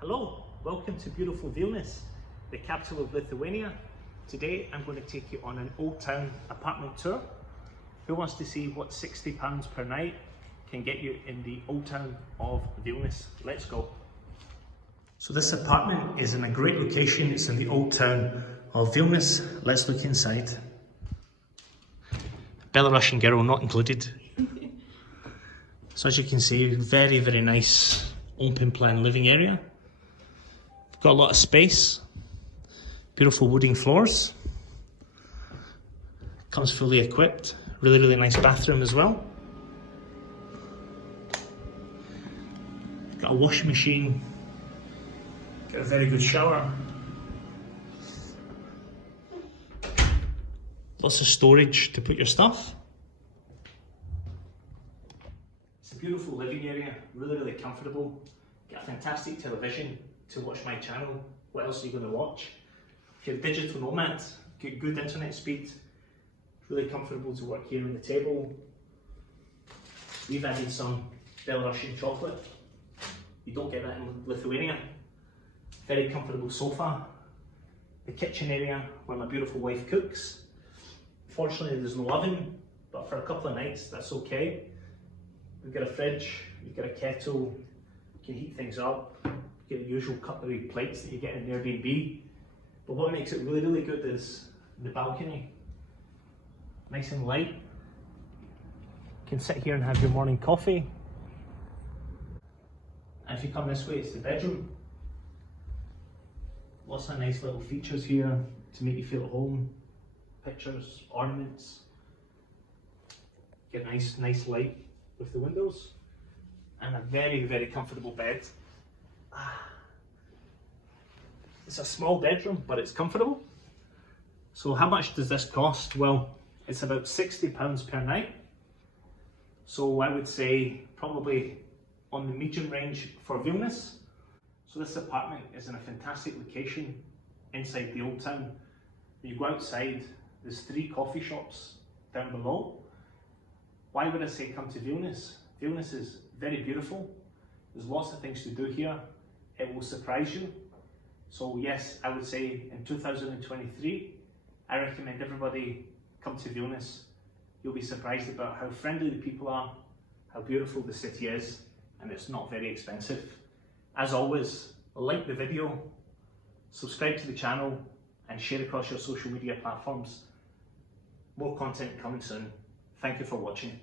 Hello, welcome to beautiful Vilnius, the capital of Lithuania. Today I'm going to take you on an old town apartment tour. Who wants to see what £60 per night can get you in the old town of Vilnius? Let's go. So this apartment is in a great location. It's in the old town of Vilnius. Let's look inside. Belarusian girl not included. So as you can see, very nice open plan living area. Got a lot of space, beautiful wooden floors, comes fully equipped, really nice bathroom as well. Got a washing machine, got a very good shower, lots of storage to put your stuff. It's a beautiful living area, really comfortable, got a fantastic television to watch my channel. What else are you going to watch? If you're a digital nomad, get good internet speed, really comfortable to work here on the table. We've added some Belarusian chocolate. You don't get that in Lithuania. Very comfortable sofa. The kitchen area where my beautiful wife cooks. Fortunately there's no oven, but for a couple of nights that's okay. We've got a fridge, you've got a kettle, you can heat things up. Get the usual cutlery plates that you get in Airbnb. But what makes it really good is the balcony. Nice and light. You can sit here and have your morning coffee. And if you come this way, it's the bedroom. Lots of nice little features here to make you feel at home. Pictures, ornaments. Get nice light with the windows. And a very comfortable bed. It's a small bedroom, but it's comfortable. So how much does this cost? Well, it's about £60 per night. So I would say probably on the medium range for Vilnius. So this apartment is in a fantastic location inside the old town. When you go outside, there's 3 coffee shops down below. Why would I say come to Vilnius? Vilnius is very beautiful. There's lots of things to do here. It will surprise you. So yes, I would say in 2023, I recommend everybody come to Vilnius. You'll be surprised about how friendly the people are, how beautiful the city is, and it's not very expensive. As always, like the video, subscribe to the channel, and share across your social media platforms. More content coming soon. Thank you for watching.